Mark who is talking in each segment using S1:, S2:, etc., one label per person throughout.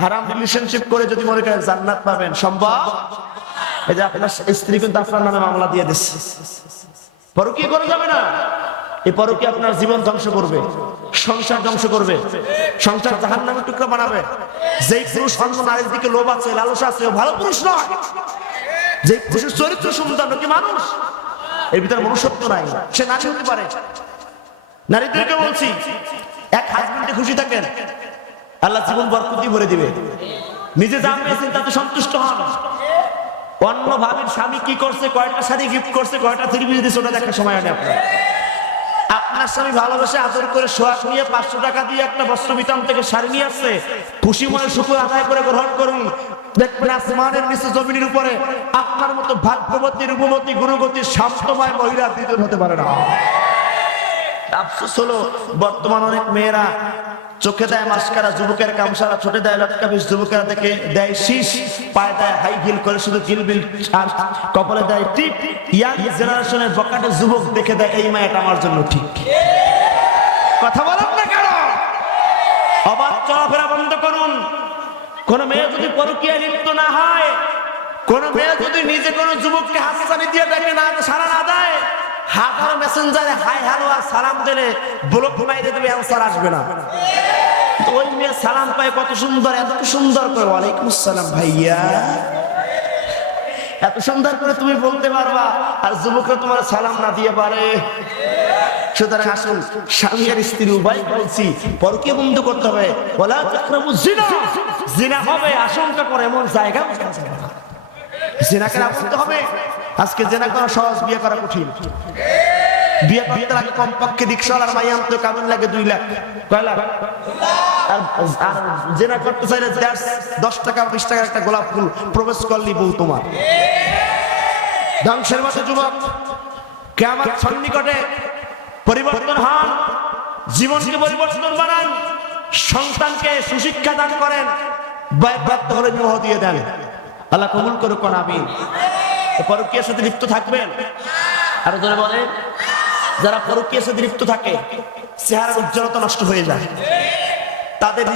S1: হারাম রিলেশনশিপ করে যদি মনে করেন জান্নাত পাবেন, সম্ভব? এই যে আপনার স্ত্রী কিন্তু আপনার নামে মামলা দিয়ে দিচ্ছে। পরকীয় করা যাবে না। এই পরকীয় আপনার জীবন ধ্বংস করবে, সংসার ধ্বংস করবে, সংসার জাহান নামে টুকরা বানাবে। যেই পুরুষ অন্য নারীর দিকে লোভ আছে, লালসা আছে ভালো পুরুষ নয়। যে পুরুষের চরিত্র সুন্দর নাকি মানুষ, এর ভিতরে মনুষ্যত্ব নাই, সে নারী হতে পারে। নারীদেরকে বলছি, এক হাজবেন্ডে খুশি থাকেন আল্লাহ জীবন বরকতি ভরে দিবে। নিজে যা পেয়েছেন তাতে সন্তুষ্ট হন। অন্য ভাবির স্বামী কি করছে, কয়টা শাড়ি গিফট করছে, কয়টা থ্রি পিস ওটা দেখার সময় নেই আপনার। আপনার স্বামী ভালোবেসে, আদর করে সোয়াশ নিয়ে পাঁচশো টাকা দিয়ে একটা বস্ত্র বিতাম থেকে শাড়ি নিয়ে আসছে। খুশি মনে শুক্র আদায় করে গ্রহণ করুন। দেখবেন আসমানের নিচে জমিনের উপরে আপনার মতো ভাগ্যবতী, রূপবতী গুরুগতী শান্তময় মহিলা দ্বিতীয় হতে পারে না। আফসোস হলো, বর্তমান অনেক মেয়েরা চোখে দেয় মাস্কারা যুবকের কামসারা ছোটে দেয় লটকাবিস যুবকেরা দেখে দেয়, শীষ, পায়ে দেয়, হাই হিল করে শুধু গিলবিল আর কপালে দেয় টিপ। ইয়াং জেনারেশনের বকাটে যুবক দেখে দেয়, এই মায়াটা আমার জন্য ঠিক। কথা বলেন না কেন? অবাধ চলাফেরা বন্ধ করুন। কোন মেয়ে যদি পরকীয়া লিপ্ত না হয়, কোন মেয়ে যদি নিজে কোন যুবককে হাসানি দিয়ে দেখে, না, সারা হাজার মেসেঞ্জারে হাই হ্যালো আর সালাম দিলে ব্লক মাইরে দেবে অ্যান্সার আসবে না। ওই মেয়ে সালাম পায় কত সুন্দর, এত সুন্দর করে। ওয়ালাইকুম আসসালাম ভাইয়া। এত সুন্দর করে তুমি বলতে পারবা, আর যুবকরা তোমার সালাম না দিয়ে পারে। সুতরাং আসুন স্বামী আর স্ত্রী উভয় বলছি পরকে বন্ধ করতে হবে। বলা চক্রবু জিনা। জিনা হবে, আশঙ্কা করে, এমন জায়গা জিনাকে বলতে হবে। আজকে জেনা করা সহজ, বিয়ে করা কঠিন। বিয়ে বিয়েতে লাগে কমপক্ষে রিক্সাওয়ালার মাই আনতে কেমন লাগে দুই লাখ? কয় আর জেনা করতে চাইলে দশ টাকা, বিশ টাকার একটা গোলাপ ফুল প্রবেশ করলি বউ তোমার। ধ্বংসের মতো যুবক কেমন সন্নিকটে পরিবর্তন হন, জীবনকে পরিবর্তন বানান, সন্তানকে সুশিক্ষা দান করেন ব্যক্ত হলে বিবাহ দিয়ে দেন। আল্লাহ কবুল করুক, আমিন। পরকীয়ার সাথে লিপ্ত থাকবেন। আরও ধরে বলেন। যারা পরকীয়ার সাথে লিপ্ত থাকে চেহারার উজ্জ্বলতা নষ্ট হয়ে যায়। তাদের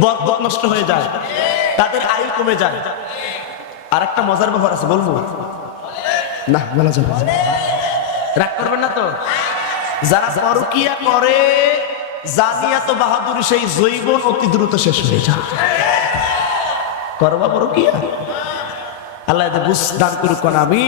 S1: বদ নষ্ট হয়ে যায়। তাদের আয়ু কমে যায়। আর একটা মজার ব্যাপার আছে, বলব? না, বলা যাবে রাগ করবেন না তো? যারা পরকিয়া করে, জানিয়াত বাহাদুর, সেই জৈবন অতি দ্রুত শেষ হয়ে যায়। করবা পরকিয়া? আল্লাহ বুঝ দান করুক আমি